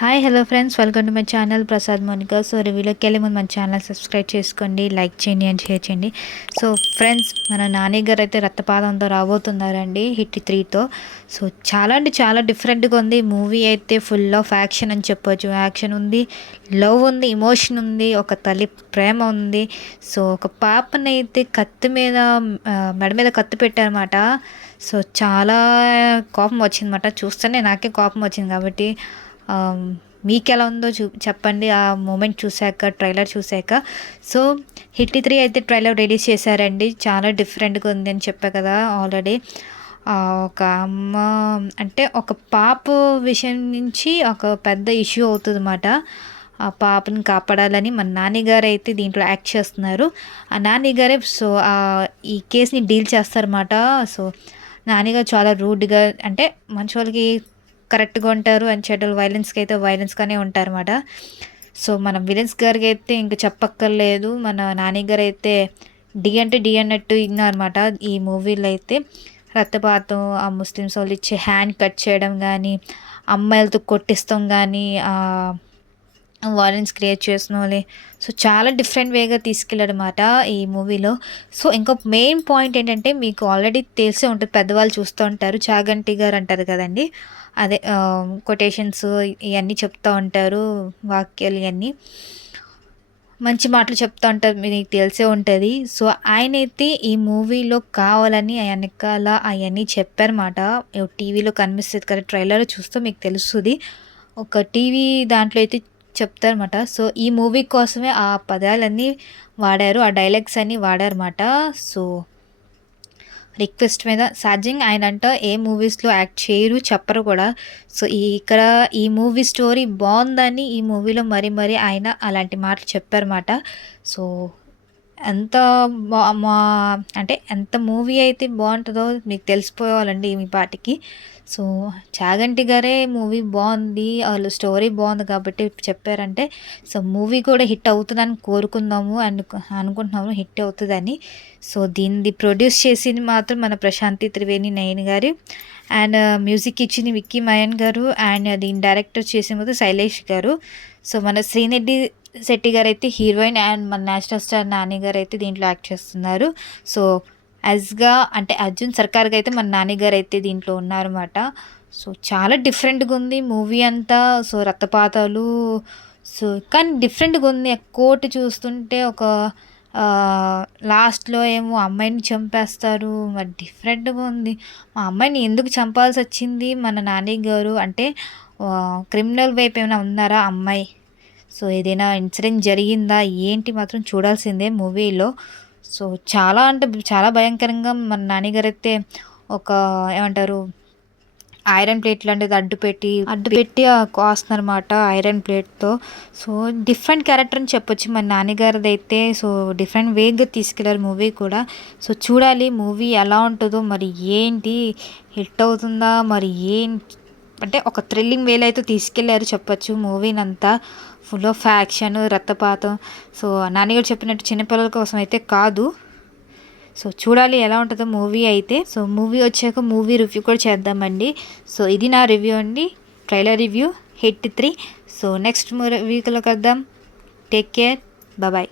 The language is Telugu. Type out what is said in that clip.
Hi hello friends, welcome to my channel Prasad Monika. So రివ్యూలోకి వెళ్ళే ముందు మన ఛానల్ సబ్స్క్రైబ్ చేసుకోండి, లైక్ చేయండి అండ్ షేర్ చేయండి. సో ఫ్రెండ్స్, మన నాని గారు అయితే రక్తపాతంతో రాబోతున్నారండి హిట్ 3తో. సో చాలా అంటే చాలా డిఫరెంట్గా ఉంది మూవీ అయితే. ఫుల్ ఆఫ్ యాక్షన్ అని చెప్పొచ్చు. యాక్షన్ ఉంది, లవ్ ఉంది, ఎమోషన్ ఉంది, ఒక తల్లి ప్రేమ ఉంది. సో ఒక పాపని అయితే కత్తి మీద మెడ మీద కత్తి పెట్టారన్నమాట. సో చాలా కోపం వచ్చిందన్నమాట. చూస్తేనే నాకే కోపం వచ్చింది. కాబట్టి మీకెలా ఉందో చెప్పండి ఆ మూమెంట్ చూశాక, ట్రైలర్ చూశాక. సో హిట్ 3 అయితే ట్రైలర్ రిలీజ్ చేశారండి. చాలా డిఫరెంట్గా ఉంది అని చెప్పా కదా ఆల్రెడీ. ఒక అమ్మ అంటే ఒక పాప విషయం నుంచి ఒక పెద్ద ఇష్యూ అవుతుంది అన్నమాట. ఆ పాపని కాపాడాలని మన నాన్నగారు అయితే దీంట్లో యాక్ట్ చేస్తున్నారు. ఆ నాన్నగారే సో ఈ కేసుని డీల్ చేస్తారన్నమాట. సో నాన్నగారు చాలా రూడ్గా, అంటే మంచి వాళ్ళకి కరెక్ట్గా ఉంటారు అండ్ చెడ్డలు వైలెన్స్కి అయితే వైలెన్స్గానే ఉంటారన్నమాట. సో మన విలన్స్ గారికి అయితే ఇంక చెప్పక్కర్లేదు. మన నాని గారు అయితే డి అంటే డి అన్నట్టు ఇన్నారన్నమాట. ఈ మూవీలో అయితే రక్తపాతం, ఆ ముస్లిమ్స్ వాళ్ళు ఇచ్చే హ్యాండ్ కట్ చేయడం కానీ, అమ్మాయిలతో కొట్టిస్తాం కానీ, వాయిలెన్స్ క్రియేట్ చేసిన సో చాలా డిఫరెంట్ వేగా తీసుకెళ్ళాడనమాట ఈ మూవీలో. సో ఇంకొక మెయిన్ పాయింట్ ఏంటంటే, మీకు ఆల్రెడీ తెలిసే ఉంటుంది, పెద్దవాళ్ళు చూస్తూ ఉంటారు, చాగంటి గారు అంటారు కదండి. అదే కొటేషన్స్ ఇవన్నీ చెప్తూ ఉంటారు, వాక్యాలు ఇవన్నీ మంచి మాటలు చెప్తూ ఉంటారు, మీకు తెలిసే ఉంటుంది. సో ఆయనైతే ఈ మూవీలో కావాలని వెనకాల అవన్నీ చెప్పారన్నమాట. టీవీలో కనిపిస్తుంది కదా, ట్రైలర్ చూస్తే మీకు తెలుస్తుంది. ఒక టీవీ దాంట్లో అయితే చెప్తారన్నమాట. సో ఈ మూవీ కోసమే ఆ పదాలన్నీ వాడారు, ఆ డైలాగ్స్ అన్నీ వాడారన్నమాట. సో రిక్వెస్ట్ మీద ఛార్జింగ్ ఆయన అంట ఏ మూవీస్లో యాక్ట్ చేయరు, చెప్పరు కూడా. సో ఇక్కడ ఈ మూవీ స్టోరీ బాగుందని ఈ మూవీలో మరీ ఆయన అలాంటి మాటలు చెప్పారన్నమాట. సో ఎంత మా అంటే ఎంత మూవీ అయితే బాగుంటుందో మీకు తెలిసిపోవాలండి మీ పాటికి. సో చాగంటి గారే మూవీ బాగుంది, వాళ్ళు స్టోరీ బాగుంది కాబట్టి చెప్పారంటే, సో మూవీ కూడా హిట్ అవుతుందని కోరుకుందాము అండ్ అనుకుంటున్నాము హిట్ అవుతుందని. సో దీన్ని ప్రొడ్యూస్ చేసింది మాత్రం మన ప్రశాంతి త్రివేణి నయన్ గారు, అండ్ మ్యూజిక్ ఇచ్చింది విక్కీ మయన్ గారు, అండ్ దీని డైరెక్టర్ చేసింది శైలేష్ గారు. సో మన శ్రీనిధి శెట్టి గారు అయితే హీరోయిన్, అండ్ మన నేషనల్ స్టార్ నాని గారు అయితే దీంట్లో యాక్ట్ చేస్తున్నారు. సో యాజ్గా అంటే అర్జున్ సర్కార్గా అయితే మన నాని గారు అయితే దీంట్లో ఉన్నారన్నమాట. సో చాలా డిఫరెంట్గా ఉంది మూవీ అంతా. సో రక్తపాతాలు, సో కానీ డిఫరెంట్గా ఉంది. కోర్టు చూస్తుంటే ఒక లాస్ట్లో ఏమో అమ్మాయిని చంపేస్తారు, మరి డిఫరెంట్గా ఉంది. మా అమ్మాయిని ఎందుకు చంపాల్సి వచ్చింది మన నాని గారు అంటే, క్రిమినల్ వైపు ఏమైనా ఉన్నారా అమ్మాయి? సో ఏదైనా ఇన్సిడెంట్ జరిగిందా ఏంటి మాత్రం చూడాల్సిందే మూవీలో. సో చాలా అంటే చాలా భయంకరంగా మన నాన్నగారు అయితే ఒక ఏమంటారు ఐరన్ ప్లేట్ లాంటిది అడ్డుపెట్టి కోస్తున్నారన్నమాట ఐరన్ ప్లేట్తో. సో డిఫరెంట్ క్యారెక్టర్ అని చెప్పొచ్చు మన నాన్నగారిది అయితే. సో డిఫరెంట్ వేగా తీసుకెళ్ళారు మూవీ కూడా. సో చూడాలి మూవీ ఎలా ఉంటుందో, మరి ఏంటి హిట్ అవుతుందా, మరి అంటే ఒక థ్రిల్లింగ్ వేలో అయితే తీసుకెళ్లారు చెప్పొచ్చు మూవీనంతా. ఫుల్ ఆఫ్ యాక్షన్, రక్తపాతం. సో నాన్నగారు చెప్పినట్టు చిన్నపిల్లల కోసం అయితే కాదు. సో చూడాలి ఎలా ఉంటుందో మూవీ అయితే. సో మూవీ వచ్చాక మూవీ రివ్యూ కూడా చేద్దామండి. సో ఇది నా రివ్యూ అండి, trailer review hit 3. So next రివ్యూలో కలుద్దాం. Take care, bye.